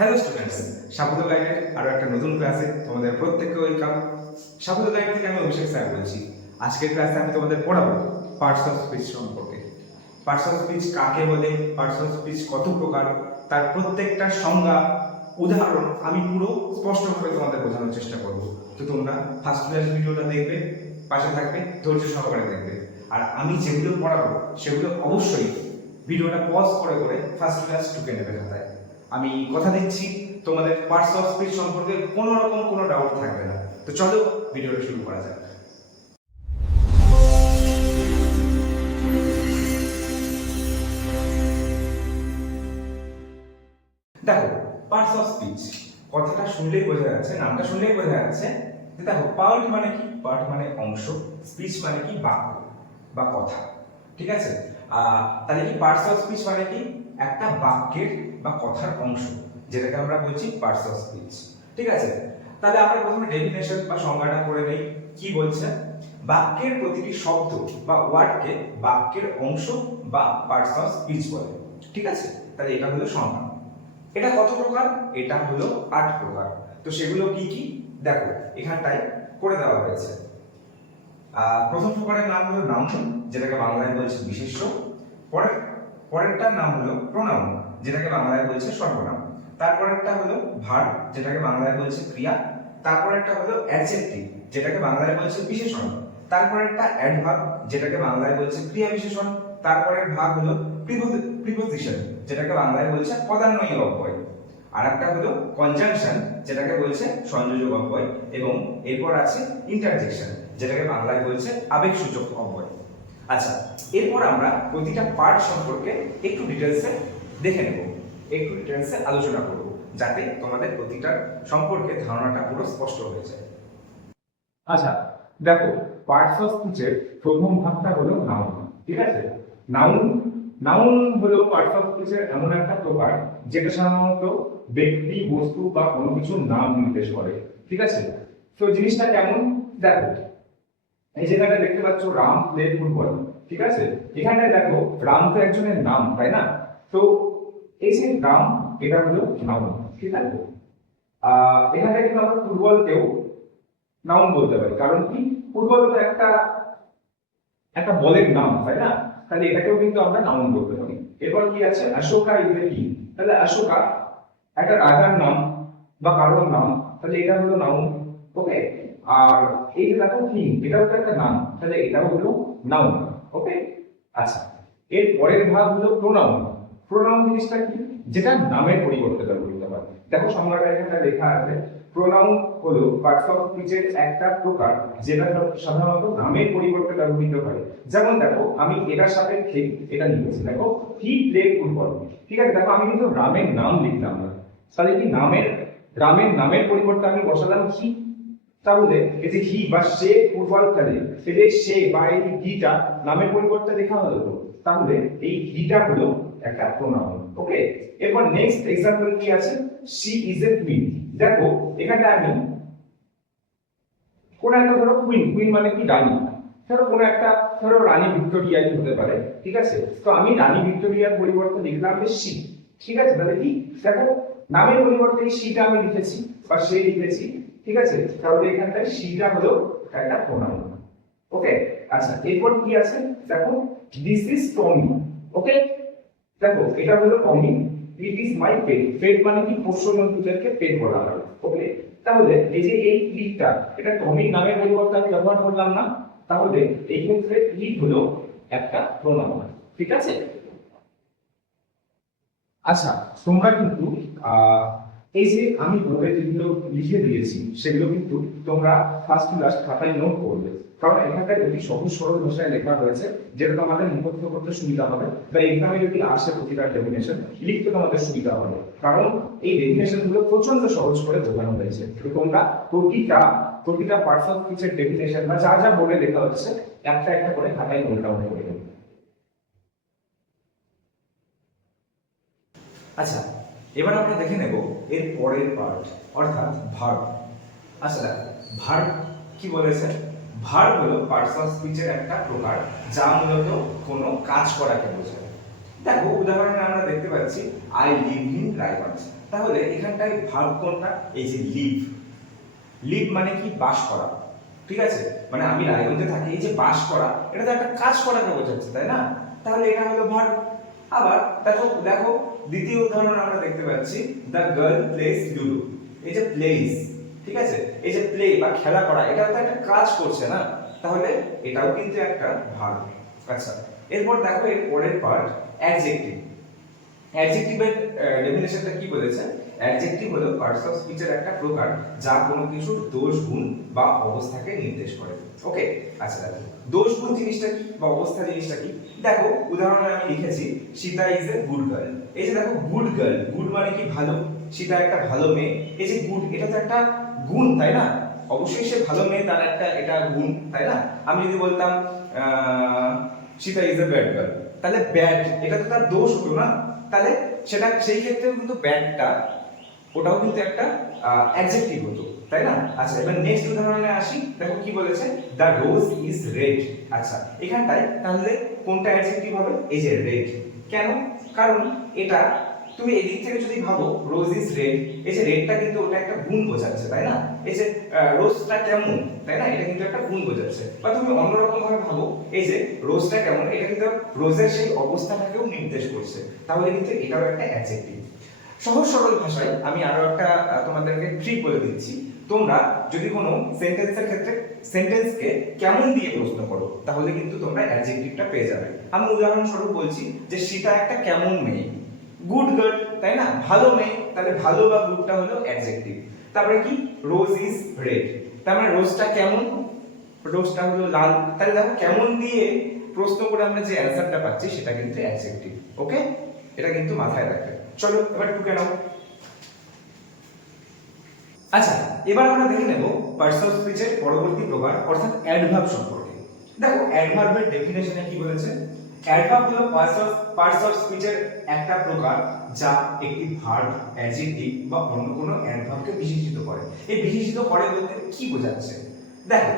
Hello students, সাবুদ গাইডের আরো একটা নতুন ক্লাসে তোমাদের প্রত্যেককে ওয়েলকাম। সাবুদ গাইড থেকে আমি অভিষেক স্যার বলছি। আজকের ক্লাসে আমি তোমাদের পড়াবো পার্টস অফ স্পিচ সম্পর্কে। পার্টস অফ স্পিচ কাকে বলে, পার্টস অফ স্পিচ কত প্রকার, তার প্রত্যেকটা সংজ্ঞা উদাহরণ আমি পুরো স্পষ্টভাবে তোমাদের বোঝানোর চেষ্টা করব। তো তোমরা ফার্স্ট ক্লাস ভিডিওটা দেখবে, পাশে থাকবে, ধৈর্য সহকারে দেখবে। আর আমি যেগুলো পড়াবো সেগুলো অবশ্যই ভিডিওটা পজ করে করে ফার্স্ট ক্লাস টুকে নেবে খাতায়। আমি কথা দিচ্ছি তোমাদের পার্টস অফ স্পিচ সম্পর্কে কোনো রকম কোনো ডাউট থাকবে না। তো চলো ভিডিওটা শুরু করা যাক। দেখো, পার্টস অফ স্পিচ কথাটা শুনলেই বোঝা যাচ্ছে, নামটা শুনলেই বোঝা যাচ্ছে যে দেখো পার্ট মানে কি, পার্ট মানে অংশ, স্পিচ মানে কি বাক্য বা কথা। ঠিক আছে, তাহলে কি পার্টস অফ স্পিচ মানে কি একটা বাক্যের বা কথার অংশ, যেটাকে আমরা বলছি পার্টস অফ স্পিচ। ঠিক আছে, তাহলে আমরা প্রথমে ডেফিনেশন বা সংজ্ঞাটা করে নেই। কি বলছে? বাক্যের প্রতিটি শব্দ বা ওয়ার্ডকে বাক্যের অংশ বা পার্টস অফ স্পিচ বলে। ঠিক আছে, তাহলে এটা হলো সংজ্ঞা। এটা কত প্রকার? এটা হলো 8 প্রকার। তো সেগুলো কি কি দেখো এখানটায় করে দেওয়া হয়েছে। প্রথম প্রকারের নাম হলো নাউন, যেটাকে বাংলায় বলছে বিশেষ্য। পরেরটার নাম হলো প্রোনাউন, যেটাকে বাংলায় বলছে সর্বনাম। তারপরেরটা হলো ভার্ব, যেটাকে বাংলায় বলছে ক্রিয়া। তারপরেরটা হলো অ্যাডজেক্টিভ, যেটাকে বাংলায় বলছে বিশেষণ। তারপরেরটা অ্যাডভার্ব, যেটাকে বাংলায় বলছে ক্রিয়া বিশেষণ। তারপরের ভাগ হলো প্রিপোজিশন, যেটাকে বাংলায় বলছে পদান্বয়ী অব্যয়। আর একটা হলো কনজাংশন, যেটাকে বলছে সংযোজক অব্যয়। এবং এরপর আছে ইন্টারজেকশন, যেটাকে বাংলায় বলছে আবেগসূচক অব্যয়। আচ্ছা, এরপর আমরা প্রতিটা পার্ট সম্পর্কে একটু ডিটেলসে দেখে নেব, একটু ডিটেলসে আলোচনা করব, যাতে তোমাদের প্রতিটার সম্পর্কে ধারণাটা পুরো স্পষ্ট হয়ে যায়। আচ্ছা দেখো, পার্টস অফ স্পিচের প্রথম ভাগটা হলো নাউন। ঠিক আছে, নাউন নাউন হলো পার্টস অফ স্পিচের এমন একটা প্রকার যেটা সাধারণত ব্যক্তি, বস্তু বা কোনো কিছুর নাম নির্দেশ করে। ঠিক আছে, তো জিনিসটা কেমন দেখো, এই জায়গাটা দেখতে পাচ্ছ রাম প্লে ফুটবল। ঠিক আছে, এখানে দেখো রাম তো একজনের নাম, তাই না? তো এই যে রাম, এটা হলো নাউন। ঠিক আছে, এখানে কিন্তু আমরা ফুটবলকেও নাউন বলতে পারি, কারণ কি ফুটবল তো একটা একটা বলের নাম, তাই না? তাহলে এটাকেও কিন্তু আমরা নাউন বলতে পারি। এরপর কি আছে? Ashoka is a king. তাহলে অশোকা একটা রাজার নাম বা কারোর নাম, তাহলে এটা হলো নাউন। ওকে, আর এই যে দেখো কিং, এটাও তো একটা নাম, তাহলে এটাও হলো নাউন। ওকে, আচ্ছা, এর পরের ভাগ হলো প্রোনাউন। প্রোনাউন জিনিসটা কি? যেটা নামের পরিবর্তে ব্যবহৃত হয়। দেখো সংজ্ঞাটা এখানে লেখা আছে, প্রোনাউন হলো পার্টস অফ স্পিচের একটা প্রকার যেটা সাধারণত নামের পরিবর্তে ব্যবহৃত হয়। যেমন দেখো, আমি এটার সাপেক্ষে এটা লিখেছি, দেখো হি প্লে ফুটবল। ঠিক আছে, দেখো আমি কিন্তু রামের নাম লিখলাম না, তাহলে কি রামের নামের পরিবর্তে আমি বসালাম হি। তাহলে এই যে হি বা সে ফুটবল খেলে, সেটা সে বা এই হিটা নামের পরিবর্তে লেখা হলো। তাহলে এই হিটা হলো একটা প্রোনাউন। ওকে, এরপর নেক্সট एग्जांपल কি আছে? She is a queen. দেখো এখানে আমি কোন একটা ধরো কুইন, কুইন মানে কি রানী, ধরো কোন একটা, ধরো রানী ভিক্টোরিয়া হতে পারে। ঠিক আছে, তো আমি রানী ভিক্টোরিয়ার পরিবর্তে লিখলাম শি। ঠিক আছে, তাহলে কি দেখো নামের পরিবর্তে শিটা আমি লিখেছি বা সে লিখেছি। ঠিক আছে, তাহলে এখানটায় শিটা হলো একটা প্রোনাউন। ওকে, আচ্ছা, এরপর কি আছে দেখো, দিস ইজ টমি। ওকে, দেখো এটা হলো টমি, ইট ইজ মাই পেট। পেট মানে কি পোষ্য জন্তুদেরকে পেট বলা হয়। ওকে, তাহলে এই যে এই ইটটা, এটা টমির নামের পরিবর্তে আমি ব্যবহার করলাম না, তাহলে এই ক্ষেত্রে ইট হলো একটা প্রোনাউন। ঠিক আছে, আচ্ছা তোমরা কিন্তু এই যে আমি বোর্ডে যেগুলো লিখে দিয়েছি সেগুলো কিন্তু তোমরা ফার্স্ট ক্লাস খাতায় নোট করবে, কারণ এখানটায় যদি সহজ সরল ভাষায় লেখা হয়েছে যেটা তোমাদের মুখস্থ করতে সুবিধা হবে, বা এক্সামে যদি আসে প্রতিটা ডেফিনেশন লিখতে তোমাদের সুবিধা হবে, কারণ এই ডেফিনেশন গুলো প্রচন্ড সহজ করে বোঝানো হয়েছে। তো তোমরা প্রতিটা পার্টস অফ স্পিচের ডেফিনেশন বা যা যা বোর্ডে লেখা হচ্ছে একটা একটা করে খাতায় নোট ডাউন করে দেবে। আচ্ছা, এবার আমরা দেখে নেব এর পরের পার্ট, অর্থাৎ ভার্ব। আচ্ছা দেখো, ভার্ব কি বলেছে? ভার্ব হলো পার্টস অফ স্পিচের একটা প্রকার যা মূলত কোনো কাজ করাকে বোঝায়। দেখো উদাহরণে আমরা দেখতে পাচ্ছি আই লিভ ইন রায়গঞ্জ। তাহলে এখানটায় ভার্ব কোনটা? এই যে লিভ। লিভ মানে কি? বাস করা। ঠিক আছে, মানে আমি রায়গঞ্জে থাকি, এই যে বাস করা, এটা তো একটা কাজ করাকে বোঝাচ্ছে, তাই না? তাহলে এটা হলো ভার্ব। আবার দেখো দেখো দ্বিতীয় উদাহরণ আমরা দেখতে পাচ্ছি, দ্য গার্ল প্লেস লুডো। এই যে প্লেস, ঠিক আছে, এই যে প্লে বা খেলা করা, এটা তো একটা কাজ করছে না, তাহলে এটাও কিন্তু একটা ভার্ব। আচ্ছা, এরপর দেখো এর পরের পার্ট অ্যাডজেক্টিভ। অ্যাডজেক্টিভের ডেফিনেশনটা কি বলেছে? অ্যাডজেক্টিভ হলো পার্টস অফ স্পিচের একটা প্রকার যা কোনো কিছুর দোষ, গুণ বা অবস্থাকে নির্দেশ করে। ওকে, আচ্ছা দেখো দোষ, গুণ জিনিসটা কি বা অবস্থা জিনিসটা কি? দেখো উদাহরণে আমি লিখেছি Sita is a good girl. এই যে দেখো গুড গার্ল, গুড মানে কি? ভালো। সীতা একটা ভালো মেয়ে। এই যে গুড, এটা তো একটা গুণ, তাই না? অবশ্যই সে ভালো মেয়ে, তার একটা এটা গুণ, তাই না? আমি যদি বলতাম Sita is a bad girl, তাহলে ব্যাড এটা তো তার দোষ হলো না, তাহলে সেটা সেই ক্ষেত্রেও কিন্তু ব্যাডটা ওটাও কিন্তু একটা অ্যাডজেক্টিভ হতো, তাই না? আচ্ছা, এবার নেক্সট উদাহরণে আসি। দেখো কি বলেছে, দ্য রোজ ইজ রেড। আচ্ছা, এখানটায় তাহলে কোনটা অ্যাডজেক্টিভ হবে? এই যে রেড। কেন? কারণ এটা তুমি এদিক থেকে যদি ভাবো রোজ ইজ রেড, এই যে রেডটা কিন্তু ওটা একটা গুণ বোঝাচ্ছে, তাই না? এই যে রোজটা কেমন, তাই না? এটা কিন্তু একটা গুণ বোঝাচ্ছে। বা তুমি অন্যরকম ভাবে ভাবো, এই যে রোজটা কেমন, এটা কিন্তু রোজের সেই অবস্থাটাকেও নির্দেশ করছে, তাহলে কিন্তু এটাও একটা অ্যাডজেক্টিভ। সহজ সরল ভাষায় আমি আরো একটা তোমাদেরকে ট্রিক বলে দিচ্ছি। তোমরা যদি কোনো সেন্টেন্সের ক্ষেত্রে সেন্টেন্সকে কেমন দিয়ে প্রশ্ন করো, তাহলে কিন্তু তোমরা অ্যাডজেক্টিভটা পেয়ে যাবে। আমি উদাহরণস্বরূপ বলছি যে সীতা একটা কেমন মেয়ে, গুড গার্ল, তাই না? ভালো মেয়ে, তাহলে ভালো বা গুডটা হলো অ্যাডজেক্টিভ। তারপরে কি? রোজ ইজ রেড, তার মানে রোজটা কেমন? রোজটা হলো লাল। তাহলে দেখো কেমন দিয়ে প্রশ্ন করে আমরা যে অ্যানসারটা পাচ্ছি সেটা কিন্তু অ্যাডজেক্টিভ। ওকে, এটা কিন্তু মাথায় রাখবে। চলো এবার টুকে নাও। আচ্ছা, এবার আমরা দেখে নেব পার্টস অফ স্পিচের পরবর্তী প্রকার অর্থাৎ অ্যাডভার্ব সম্পর্কে। দেখো অ্যাডভার্বের ডেফিনেশনে কি বলেছে? অ্যাডভার্ব হলো পার্টস অফ স্পিচের একটা প্রকার যা একটি ভার্ব, অ্যাডজেক্টিভ বা অন্য কোনো অ্যাডভার্বকে বিশেষিত করে। এই বিশেষিত করে বলতে কি বোঝাচ্ছে? দেখো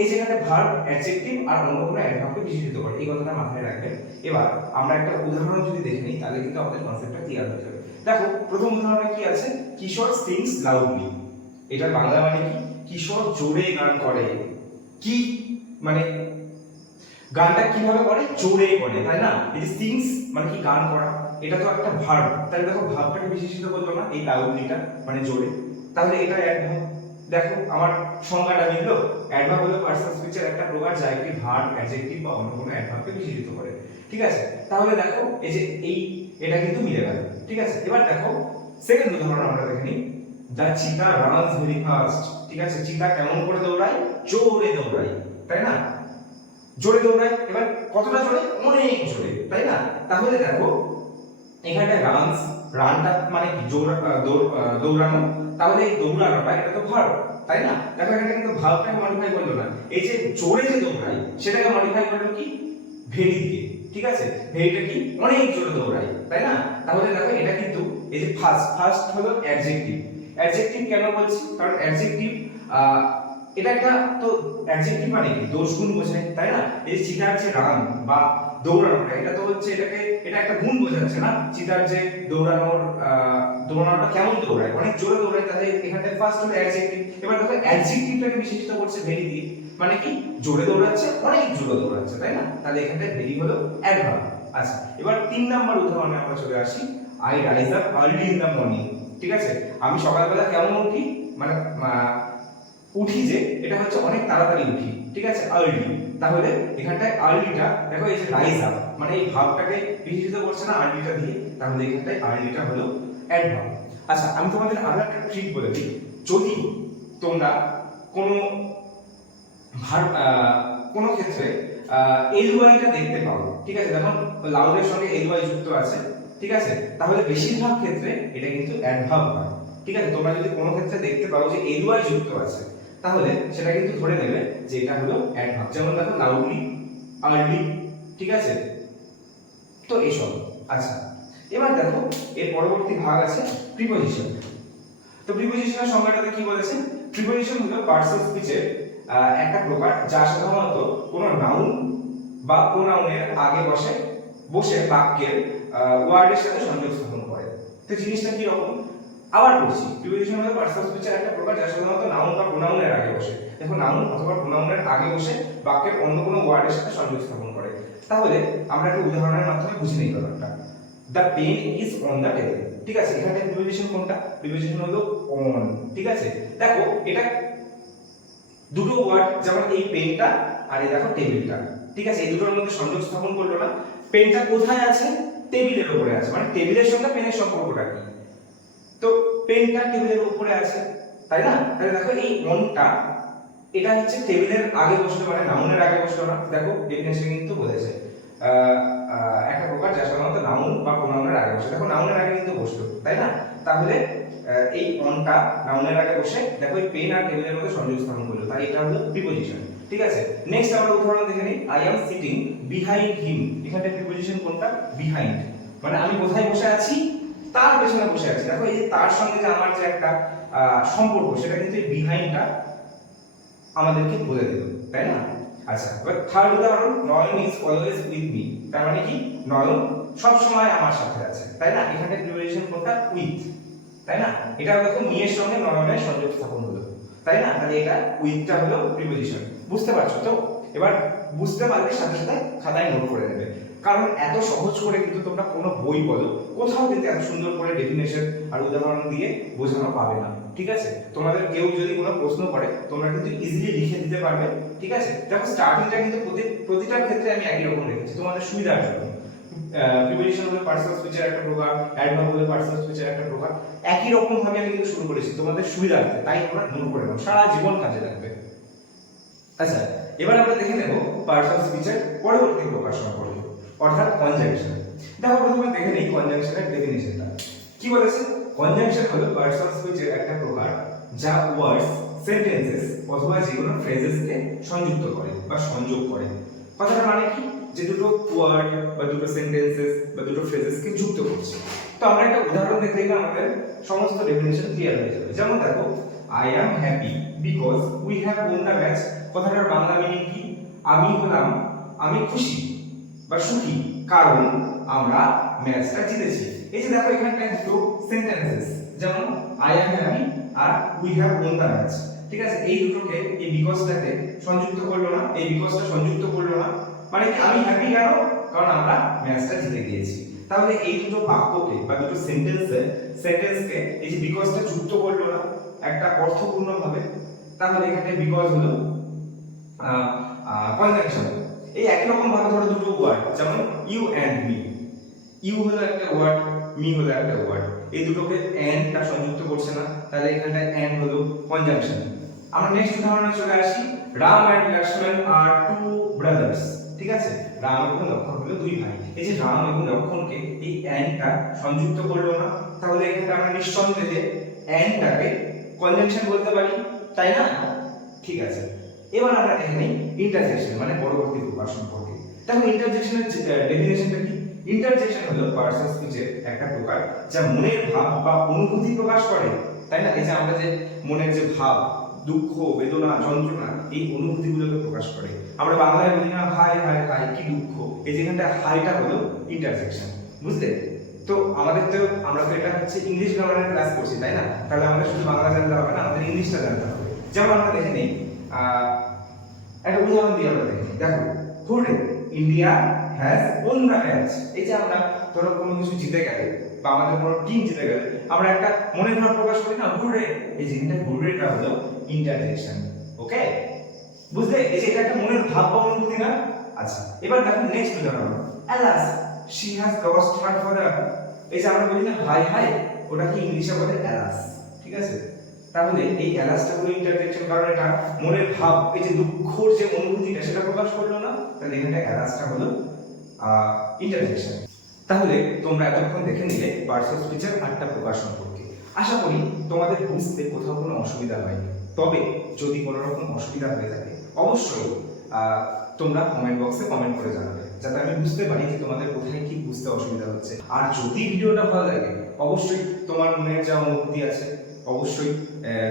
এই যেখানে ভার্ব, অ্যাডজেক্টিভ আর অন্য কোনো অ্যাডভার্বকে বিশেষিত করে, এই কথাটা মাথায় রাখবেন। এবার আমরা একটা উদাহরণ যদি দেখে নিই তাহলে কিন্তু আমাদের কনসেপ্টটা ক্লিয়ার হয়ে যাবে। দেখো প্রথম উদাহরণে কি আছে? কিশোর সিংস লাউডলি। এটার বাংলা মানে কি? কিশোর জোরে গান করে। কি মানে গানটা কিভাবে করে? জোরে করে, তাই না? এই যে সিংস মানে কি? গান করা। এটা তো একটা ভার্ব, তাহলে দেখো ভার্বটাকে বিশেষিত করলো না এই লাউডলিটা মানে জোরে, তাহলে এটা অ্যাডভার্ব। দেখো আমার সংজ্ঞাটা মিললো। অ্যাডভার্ব হলো পার্টস অফ স্পিচের একটা প্রকার যা একটি ভার্ব, অ্যাডজেক্টিভ বা অন্য কোনো অ্যাডভার্বকে বিশেষিত করে। ঠিক আছে, তাহলে দেখো এই যে এটা কিন্তু মিলে গেল। ঠিক আছে, এবার দেখো সেকেন্ড উদাহরণ আমরা দেখে নিই। দ্য চিতা রানস ভেরি ফাস্ট। ঠিক আছে, চিতা কেমন করে দৌড়ায়? জোরে দৌড়ায়, তাই না? জোরে দৌড়ায়। এবার কতটা জোরে? অনেক জোরে, তাই না? তাহলে দেখো এখানে রানস, রানটা মানে কি? দৌড়ানো। তাহলে এই দৌড়ানোটা এটা তো ভার্ব, তাই না? দেখো এখানে কিন্তু ভার্বটাকে মডিফাই করলো না, এই যে জোরে যে দৌড়ায় সেটাকে মডিফাই করলো কি? ভেরি দিয়ে। ঠিক আছে, ভেরিটা কি? অনেক জোরে দৌড়ায়, তাই না? তাহলে দেখো এটা কিন্তু এই যে ফার্স্ট, ফার্স্ট হলো অ্যাডজেক্টিভ। অ্যাডজেক্টিভ কেন বলছি? কারণ অ্যাডজেক্টিভ এটা একটা তো অ্যাডজেক্টিভ মানে কি? দোষ, গুণ বোঝায়, তাই না? এই চিতার যে রান বা দৌড়ানোটা, এটা তো হচ্ছে এটা একটা গুণ বোঝাচ্ছে না? চিতার যে দৌড়ানোটা কেমন দৌড়ায়? অনেক জোরে দৌড়ায়, তাহলে এখানে ফার্স্ট হলো অ্যাডজেক্টিভ। এবার দেখো অ্যাডজেক্টিভটাকে বিশেষিত করছে ভেরি দিয়ে, মানে কি? জোরে দৌড়াচ্ছে, অনেক জোরে দৌড়াচ্ছে, তাই না? তাহলে এখানে ভেরি হলো অ্যাডভার্ব। আচ্ছা, এবার 3 নাম্বার উদাহরণে আমরা চলে আসি। I rise up early in the morning. ঠিক আছে, আমি সকালবেলা কেমন উঠি? মানে উঠি যে এটা হচ্ছে অনেক তাড়াতাড়ি উঠি। ঠিক আছে, আর্লি। তাহলে এখানটায় আর্লিটা দেখো এই যে রাইজ আপ মানে এই ভাবটাকে বিশেষিত করছে না আর্লিটা দিয়ে, তাহলে এখানটায় আর্লিটা হলো অ্যাডভার্ব। আচ্ছা, আমি তোমাদের আরো একটা ট্রিক বলে দিই। যদি তোমরা কোনো ভার্ব কোনো ক্ষেত্রে এলওয়াইটা দেখতে পাও, ঠিক আছে, যখন লাউডের সঙ্গে এলওয়াই যুক্ত আছে, ঠিক আছে, তাহলে বেশিরভাগ ক্ষেত্রে এটা কিন্তু অ্যাডভার্ব হয়। ঠিক আছে, তোমরা যদি কোনো ক্ষেত্রে দেখতে পাও যে এলওয়াই যুক্ত আছে, তাহলে সেটা কিন্তু ধরে নেবে যে এটা হলো অ্যাডভার্ব। যেমন দেখো লাউডলি, আর্লি, ঠিক আছে, তো এসব। আচ্ছা, এবার দেখো এর পরবর্তী ভাগ আছে প্রিপজিশন। তো প্রিপজিশনের সংজ্ঞাটাতে কি বলেছে? প্রিপজিশন হলো পার্টস অফ স্পিচের একটা প্রকার যা সাধারণত কোনো নাউন বা প্রোনাউনের আগে বসে বাক্যের ওয়ার্ডের সাথে সংযোগ স্থাপন করে। তো জিনিসটা কি রকম আবার বলছি, প্রিপোজিশন হলো পার্টস অফ স্পিচের একটা প্রকার যা সাধারণত নাউন বা প্রোনাউনের আগে বসে। দেখো নাউন অথবা প্রোনাউনের আগে বসে বাক্যের অন্য কোনো ওয়ার্ডের সাথে সংযোগ স্থাপন করে। তাহলে আমরা একটা উদাহরণের মাধ্যমে বুঝে নিই ব্যাপারটা। The pen is on the table, ঠিক আছে, এখানে প্রিপোজিশন কোনটা? প্রিপোজিশন হলো অন, ঠিক আছে। দেখো এটা দুটো ওয়ার্ড, যেমন এই পেনটা আর এই দেখো টেবিলটা, ঠিক আছে, এই দুটোর মধ্যে সংযোগ স্থাপন করলো না। পেনটা কোথায় আছে? টেবিলের উপরে আছে, মানে টেবিলের সঙ্গে পেনের সম্পর্কটা কি? তো পেনটা টেবিলের উপরে আছে, তাই না? তাহলে দেখো এই অনটা এটা হচ্ছে টেবিলের আগে বসলো, মানে নাউনের আগে বসলো না। দেখো ডেফিনেশন কিন্তু বলেছে একটা প্রকার যা সাধারণত নাউন বা প্রোনাউনের আগে বসে। দেখো নাউনের আগে কিন্তু বসলো, তাই না? তাহলে এই অনটা নাউনের আগে বসে দেখো এই পেন আর টেবিলের মধ্যে সংযোগ স্থাপন করলো, তাই এটা হলো প্রিপোজিশন, ঠিক আছে। নেক্সট আমরা উদাহরণ দেখে নিই। I am sitting behind him, এখানে প্রিপোজিশন কোনটা? বিহাইন্ড, মানে আমি কোথায় বসে আছি? তার পেছনে বসে আছি। দেখো এই যে তার সঙ্গে যে আমার যে একটা সম্পর্ক, সেটা কিন্তু এই বিহাইন্ডটা আমাদেরকে বলে দিল, তাই না? আচ্ছা, এবার থার্ড উদাহরণ, নয়ন ইজ অলওয়েজ উইথ মি, তার মানে কি নয়ন সব সময় আমার সাথে আছে, তাই না? এখানে প্রিপোজিশন কোনটা? উইথ, তাই না? এটা দেখো মি এর সঙ্গে নয়নের সংযোগ স্থাপন হলো, তাই না? তাহলে এটা উইথটা হলো প্রিপোজিশন। বুঝতে পারছো তো? এবার বুঝতে পারলে সাথে সাথে খাতায় নোট করে নেবে, কারণ এত সহজ করে কিন্তু তোমরা কোনো বই বলো কোথাও কিন্তু এত সুন্দর করে ডেফিনেশন আর উদাহরণ দিয়ে বোঝানো পাবে না, ঠিক আছে? তোমাদের কেউ যদি কোনো প্রশ্ন করে তোমরা কিন্তু ইজিলি লিখে দিতে পারবে, ঠিক আছে? দেখো স্টার্টিংটা কিন্তু প্রতিটার ক্ষেত্রে আমি একই রকম রেখেছি তোমাদের সুবিধার জন্য। প্রিপোজিশন হলো পার্টস অফ স্পিচের একটা প্রকার, অ্যাডভার্ব হলো পার্টস অফ স্পিচের একটা প্রকার, একই রকম ভাবে আমি কিন্তু শুরু করেছি তোমাদের সুবিধার্থে, তাই তোমরা নোট করে নাও, সারা জীবন কাজে লাগবে। আচ্ছা, এবার আমরা দেখে নেব পার্টস অফ স্পিচের পরবর্তী প্রকার সম্পর্কে, অর্থাৎ কনজাংশন। দেখো প্রথমে দেখে নেই কনজাংশনের ডেফিনিশনটা কি বলেছে। কনজাংশন হলো পার্টস অফ স্পিচের একটা প্রকার যা ওয়ার্ডস, সেন্টেন্সেস অথবা যে কোনো ফ্রেজেসকে সংযুক্ত করে বা সংযোগ করে। কথাটা মানে কি? যে দুটো ওয়ার্ড বা দুটো সেন্টেন্সেস বা দুটো ফ্রেজেসকে যুক্ত করছে। তো আমরা একটা উদাহরণ দেখে নিলে আমাদের সমস্ত ডেফিনিশন ক্লিয়ার হয়ে যাবে। যেমন দেখো, I am happy because we have won the match, কথাটার বাংলা মিনিং কি? আমি খুশি বা সুখী কারণ আমরা ম্যাচটা জিতেছি। এই যে দেখো এখানটা দুটো সেন্টেন্সেস, যেমন আই অ্যাম হ্যাপি আর we have won the match, ঠিক আছে। এই দুটোকে এই বিকজটাকে সংযুক্ত করলো না, এই বিকজটা সংযুক্ত করলো না, মানে কি আমি হ্যাপি কেন? কারণ আমরা ম্যাচটা জিতে গিয়েছি। তাহলে এই দুটো বাক্যকে বা দুটো সেন্টেন্সকে এই যে বিকজটা যুক্ত করলো না একটা অর্থপূর্ণ ভাবে, তাহলে এখানে বিকজ হলো কনজাংশন। এই একই রকম ভাবে ধরো দুটো ওয়ার্ড, যেমন ইউ এন্ড মি, ইউ হলো একটা ওয়ার্ড, মি হলো একটা ওয়ার্ড, এই দুটোকে এন্ডটা সংযুক্ত করছে না, তাহলে এখানটা এন্ড হলো কনজাংশন। আমরা নেক্সট উদাহরণে চলে আসি। Ram and Lakshman are two brothers, ঠিক আছে। রাম এবং লক্ষ্মণ হলো দুই ভাই। এই যে রাম এবং লক্ষ্মণকে এই এন্ডটা সংযুক্ত করলো না, তাহলে এখানে আমরা নিঃসন্দেহে এন্ডটাকে কনজাংশন বলতে পারি, তাই না? ঠিক আছে, এবার আমরা দেখে নিই ইন্টারজেকশন মানে পরবর্তী প্রকার সম্পর্কে। দেখো ইন্টারজেকশনের ডেফিনেশনটা কি? ইন্টারজেকশন হলো পার্টস অফ স্পিচের একটা প্রকার যা মনের ভাব বা অনুভূতি প্রকাশ করে, তাই না? এই যে আমরা যে মনের যে ভাব, দুঃখ, বেদনা, যন্ত্রণা, এই অনুভূতিগুলোকে প্রকাশ করে। আমরা বাংলায় বলি না হাই হাই হাই কি দুঃখ, এই যেখানটা হাইটা হলো ইন্টারজেকশন, বুঝলে? তো আমরা তো এটা হচ্ছে ইংলিশ গ্রামারের ক্লাস করছি, তাই না? তাহলে আমাদের শুধু বাংলা জানতে হবে না, আমাদের ইংলিশটা জানতে হবে। যেমন আমরা দেখে নিই একটা উদাহরণ দিয়ে আমরা দেখি। দেখো, hurray India has won the match. এই যে আমরা ধরো কোনো কিছু জিতে গেলে বা আমাদের কোনো টিম জিতে গেলে আমরা একটা মনের ভাব প্রকাশ করি না, হুররে। এই জিনিসটা হুররেটা হলো ইন্টারজেকশন, ওকে? বুঝলে? এই যে এটা একটা মনের ভাব বা অনুভূতি না? আচ্ছা, এবার দেখো নেক্সট উদাহরণ। Alas she has lost her father. এই যে আমরা বলি না হাই হাই, ওটা কি ইংলিশে বলে অ্যালাস, ঠিক আছে? তাহলে এই অ্যালাসটা হলো ইন্টারজেকশন, কারণ এটা মনের ভাব, এই যে দুঃখের যে অনুভূতিটা সেটা প্রকাশ করলো না, তাহলে এখানে অ্যালাসটা হলো ইন্টারজেকশন। তাহলে তোমরা এতক্ষণ দেখে নিলে পার্টস অফ স্পিচের 8টা প্রকার সম্পর্কে। আশা করি তোমাদের বুঝতে কোথাও কোনো অসুবিধা হয়নি। তবে যদি কোনো রকম অসুবিধা হয়ে থাকে অবশ্যই তোমরা কমেন্ট বক্সে কমেন্ট করে জানাবে, যাতে আমি বুঝতে পারি যে তোমাদের কোথায় কি বুঝতে অসুবিধা হচ্ছে। আর যদি ভিডিওটা ভালো লাগে অবশ্যই তোমার মনের যা অনুভূতি আছে অবশ্যই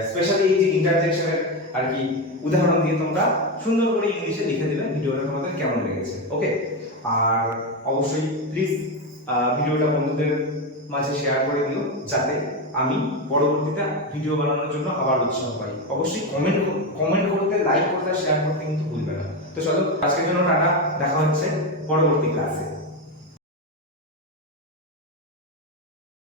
স্পেশালি এই যে ইন্টারজেকশনের আর কি উদাহরণ দিয়ে তোমরা সুন্দর করে ইংলিশে লিখে দেবে ভিডিওটা তোমাদের কেমন লেগেছে, ওকে? আর অবশ্যই প্লিজ ভিডিওটা বন্ধুদের মাঝে শেয়ার করে দিও, যাতে আমি পরবর্তীতে ভিডিও বানানোর জন্য আবার উৎসাহ পাই। অবশ্যই কমেন্ট করতে, লাইক করতে, শেয়ার করতে কিন্তু ভুলবে না। তো চলো, আজকের জন্য টাটা, দেখা হচ্ছে পরবর্তী ক্লাসে।